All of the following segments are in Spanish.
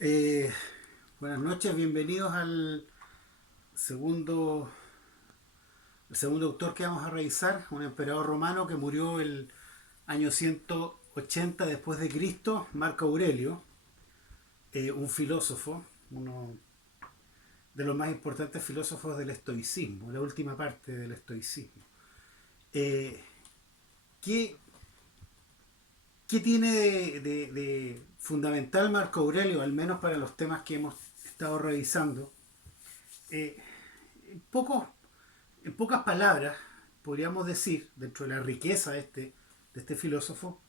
Eh, Buenas noches, bienvenidos al segundo, el segundo autor que vamos a revisar, un emperador romano que murió el año 180 después de Cristo, Marco Aurelio, un filósofo, uno de los más importantes filósofos del estoicismo, la última parte del estoicismo. Eh, ¿qué, ¿Qué tiene de fundamental Marco Aurelio, al menos para los temas que hemos estado revisando? Eh, Pocos En pocas palabras, podríamos decir, dentro de la riqueza de este filósofo,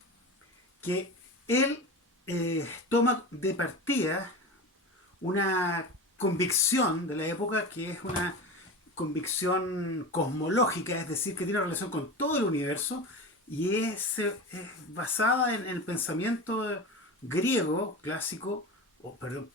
que él toma de partida una convicción de la época que es una convicción cosmológica, es decir, que tiene relación con todo el universo y es basada en el pensamiento griego clásico, o perdón,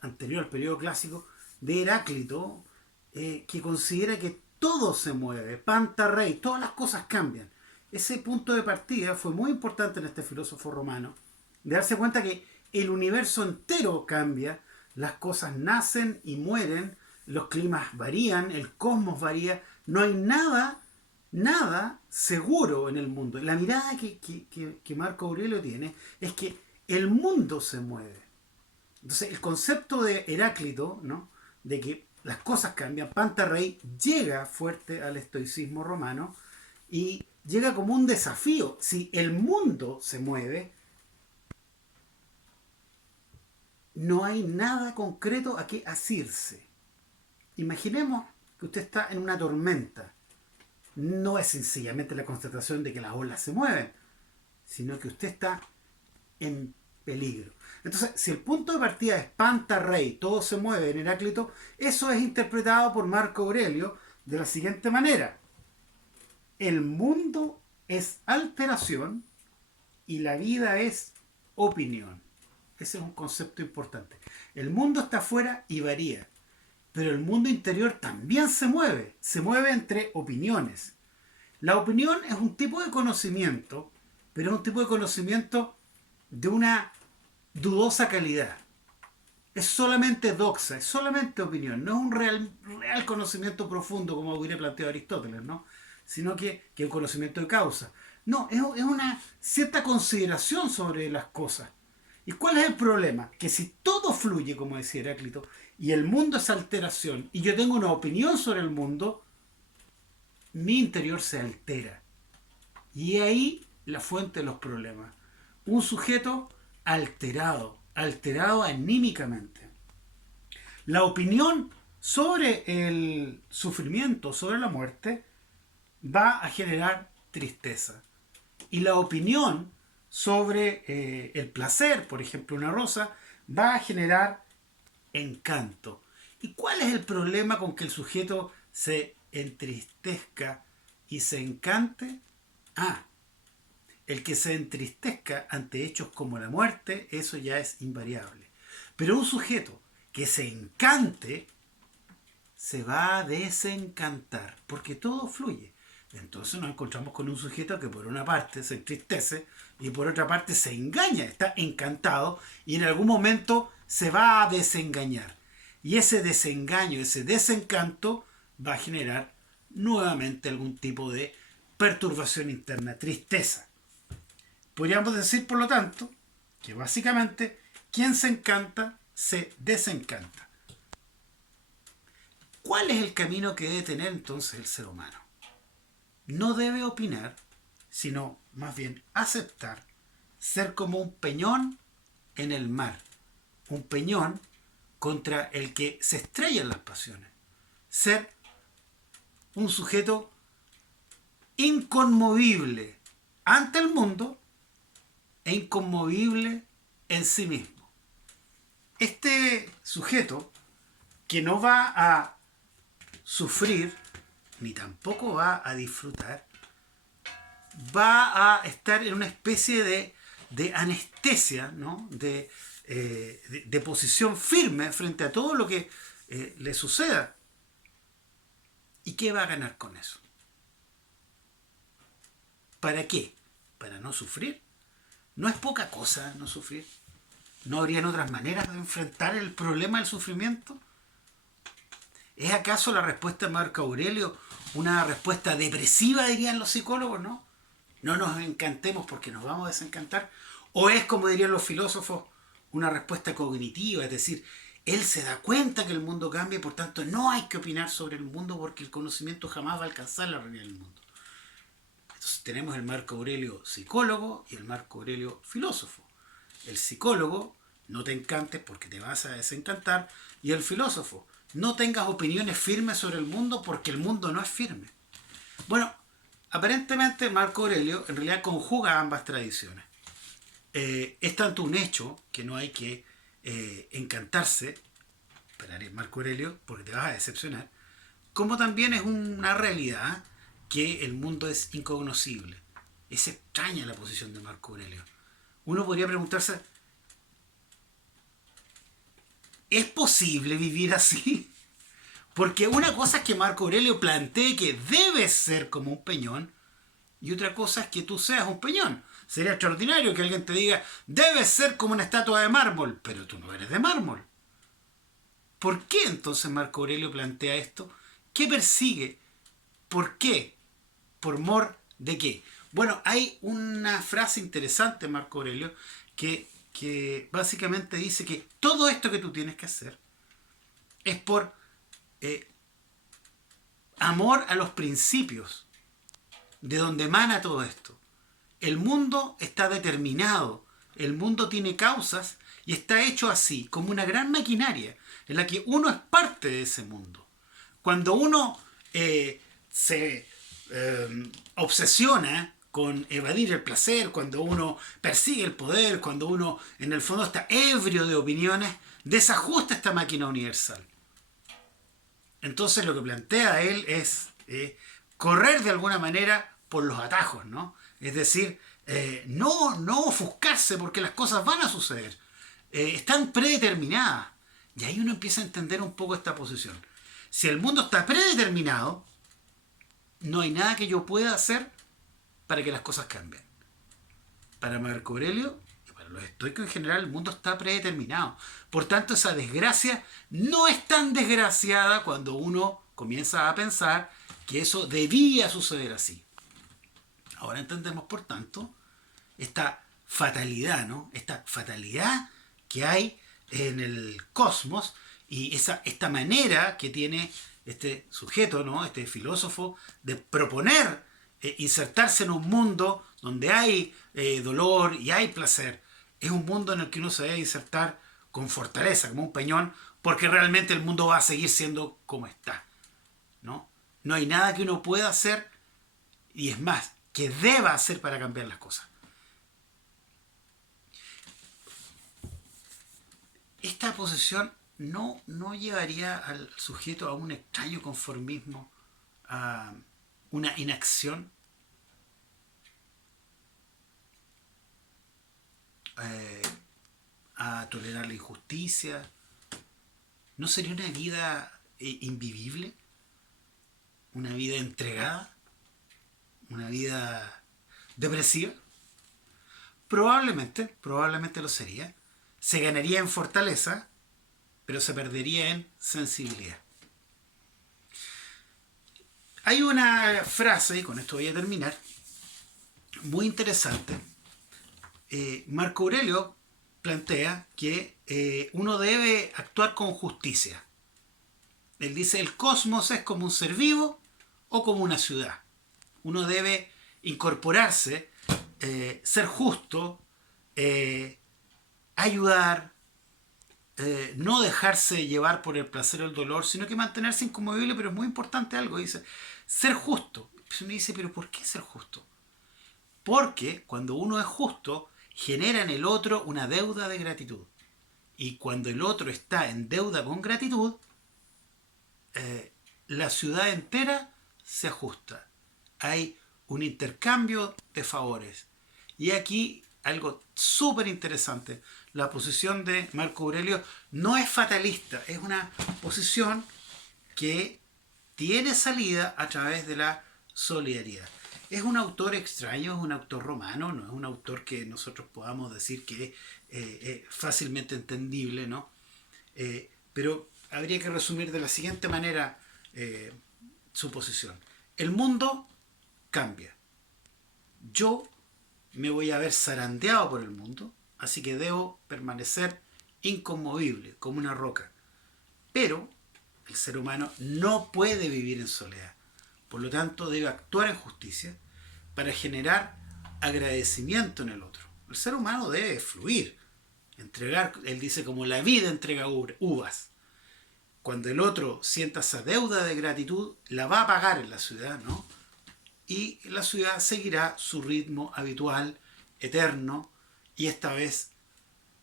anterior al periodo clásico, de Heráclito, que considera que todo se mueve, panta rey, todas las cosas cambian. Ese punto de partida fue muy importante en este filósofo romano, de darse cuenta que el universo entero cambia, las cosas nacen y mueren, los climas varían, el cosmos varía, no hay nada seguro en el mundo. La mirada que Marco Aurelio tiene es que el mundo se mueve. Entonces, el concepto de Heráclito, ¿no? De que las cosas cambian, Pantarrey llega fuerte al estoicismo romano y llega como un desafío. Si el mundo se mueve, no hay nada concreto a qué asirse. Imaginemos que usted está en una tormenta. No es sencillamente la constatación de que las olas se mueven, sino que usted está en peligro. Entonces, si el punto de partida es Panta Rey, todo se mueve en Heráclito, eso es interpretado por Marco Aurelio de la siguiente manera. El mundo es alteración y la vida es opinión. Ese es un concepto importante. El mundo está afuera y varía, pero el mundo interior también se mueve entre opiniones. La opinión es un tipo de conocimiento, pero es un tipo de conocimiento de una dudosa calidad. Es solamente doxa, es solamente opinión, no es un real conocimiento profundo como hubiera planteado Aristóteles, ¿no? Sino que es un conocimiento de causa. No, es una cierta consideración sobre las cosas. ¿Y cuál es el problema? Que si todo fluye, como decía Heráclito, y el mundo es alteración, y yo tengo una opinión sobre el mundo, mi interior se altera. Y ahí la fuente de los problemas. Un sujeto alterado anímicamente. La opinión sobre el sufrimiento, sobre la muerte, va a generar tristeza. Y la opinión sobre el placer, por ejemplo, una rosa, va a generar encanto. ¿Y cuál es el problema con que el sujeto se entristezca y se encante? Ah, el que se entristezca ante hechos como la muerte, eso ya es invariable. Pero un sujeto que se encante se va a desencantar, porque todo fluye. Entonces nos encontramos con un sujeto que por una parte se entristece y por otra parte se engaña, está encantado y en algún momento se va a desengañar. Y ese desengaño, ese desencanto va a generar nuevamente algún tipo de perturbación interna, tristeza. Podríamos decir, por lo tanto, que básicamente quien se encanta se desencanta. ¿Cuál es el camino que debe tener entonces el ser humano? No debe opinar, sino más bien aceptar, ser como un peñón en el mar, un peñón contra el que se estrellan las pasiones, ser un sujeto inconmovible ante el mundo e inconmovible en sí mismo. Este sujeto que no va a sufrir ni tampoco va a disfrutar, va a estar en una especie de anestesia, ¿no? De posición firme frente a todo lo que le suceda. ¿Y qué va a ganar con eso? ¿Para qué? ¿Para no sufrir? No es poca cosa no sufrir. ¿No habrían otras maneras de enfrentar el problema del sufrimiento? ¿Es acaso la respuesta de Marco Aurelio una respuesta depresiva, dirían los psicólogos, no? No nos encantemos porque nos vamos a desencantar. ¿O es, como dirían los filósofos, una respuesta cognitiva? Es decir, él se da cuenta que el mundo cambia y por tanto no hay que opinar sobre el mundo porque el conocimiento jamás va a alcanzar la realidad del mundo. Entonces tenemos el Marco Aurelio psicólogo y el Marco Aurelio filósofo. El psicólogo, no te encantes porque te vas a desencantar, y el filósofo, no tengas opiniones firmes sobre el mundo porque el mundo no es firme. Bueno, aparentemente Marco Aurelio en realidad conjuga ambas tradiciones. Es tanto un hecho que no hay que encantarse, para Marco Aurelio, porque te vas a decepcionar, como también es una realidad que el mundo es incognoscible. Es extraña la posición de Marco Aurelio. Uno podría preguntarse, ¿es posible vivir así? Porque una cosa es que Marco Aurelio plantee que debes ser como un peñón, y otra cosa es que tú seas un peñón. Sería extraordinario que alguien te diga, debes ser como una estatua de mármol, pero tú no eres de mármol. ¿Por qué entonces Marco Aurelio plantea esto? ¿Qué persigue? ¿Por qué? ¿Por mor de qué? Bueno, hay una frase interesante de Marco Aurelio que básicamente dice que todo esto que tú tienes que hacer es por amor a los principios de donde emana todo esto. El mundo está determinado, el mundo tiene causas y está hecho así, como una gran maquinaria en la que uno es parte de ese mundo. Cuando uno se obsesiona con evadir el placer, cuando uno persigue el poder, cuando uno en el fondo está ebrio de opiniones, desajusta esta máquina universal. Entonces lo que plantea él es correr de alguna manera por los atajos, ¿no? Es decir, no ofuscarse porque las cosas van a suceder. Están predeterminadas. Y ahí uno empieza a entender un poco esta posición. Si el mundo está predeterminado, no hay nada que yo pueda hacer para que las cosas cambien. Para Marco Aurelio y para los estoicos en general, el mundo está predeterminado. Por tanto, esa desgracia no es tan desgraciada cuando uno comienza a pensar que eso debía suceder así. Ahora entendemos, por tanto, esta fatalidad, ¿no? Esta fatalidad que hay en el cosmos y esta manera que tiene este sujeto, ¿no? Este filósofo, de proponer insertarse en un mundo donde hay dolor y hay placer. Es un mundo en el que uno se debe insertar con fortaleza, como un peñón, porque realmente el mundo va a seguir siendo como está, ¿no? No hay nada que uno pueda hacer, y es más, que deba hacer para cambiar las cosas. Esta posición no llevaría al sujeto a un extraño conformismo, a una inacción, a tolerar la injusticia. ¿No sería una vida invivible? ¿Una vida entregada? ¿Una vida depresiva? Probablemente lo sería. Se ganaría en fortaleza, pero se perdería en sensibilidad. Hay una frase, y con esto voy a terminar, muy interesante. Marco Aurelio plantea que uno debe actuar con justicia. Él dice, el cosmos es como un ser vivo o como una ciudad. Uno debe incorporarse, ser justo, ayudar, no dejarse llevar por el placer o el dolor, sino que mantenerse inconmovible. Pero es muy importante algo, dice, ser justo. Uno dice, pero ¿por qué ser justo? Porque cuando uno es justo, genera en el otro una deuda de gratitud. Y cuando el otro está en deuda con gratitud, la ciudad entera se ajusta. Hay un intercambio de favores. Y aquí algo súper interesante. La posición de Marco Aurelio no es fatalista, es una posición que tiene salida a través de la solidaridad. Es un autor extraño, es un autor romano, no es un autor que nosotros podamos decir que es fácilmente entendible, ¿no? Pero habría que resumir de la siguiente manera su posición. El mundo cambia. Yo me voy a ver zarandeado por el mundo, así que debo permanecer inconmovible, como una roca. Pero el ser humano no puede vivir en soledad. Por lo tanto, debe actuar en justicia para generar agradecimiento en el otro. El ser humano debe fluir, entregar, él dice, como la vida entrega uvas. Cuando el otro sienta esa deuda de gratitud, la va a pagar en la ciudad, ¿no? Y la ciudad seguirá su ritmo habitual, eterno, y esta vez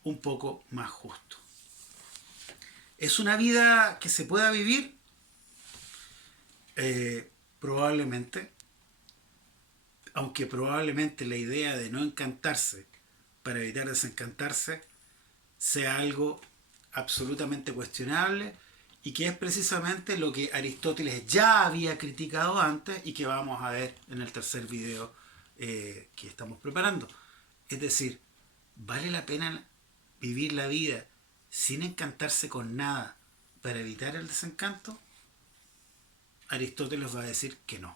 un poco más justo. ¿Es una vida que se pueda vivir? Probablemente, aunque probablemente la idea de no encantarse para evitar desencantarse sea algo absolutamente cuestionable y que es precisamente lo que Aristóteles ya había criticado antes y que vamos a ver en el tercer video que estamos preparando. Es decir, ¿vale la pena vivir la vida sin encantarse con nada para evitar el desencanto? Aristóteles va a decir que no.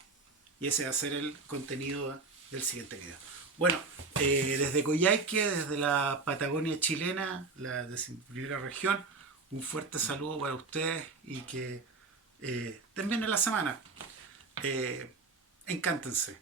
Y ese va a ser el contenido del siguiente video. Bueno, desde Coyhaique, desde la Patagonia chilena, la primera región, un fuerte saludo para ustedes y que termine la semana. Encántense.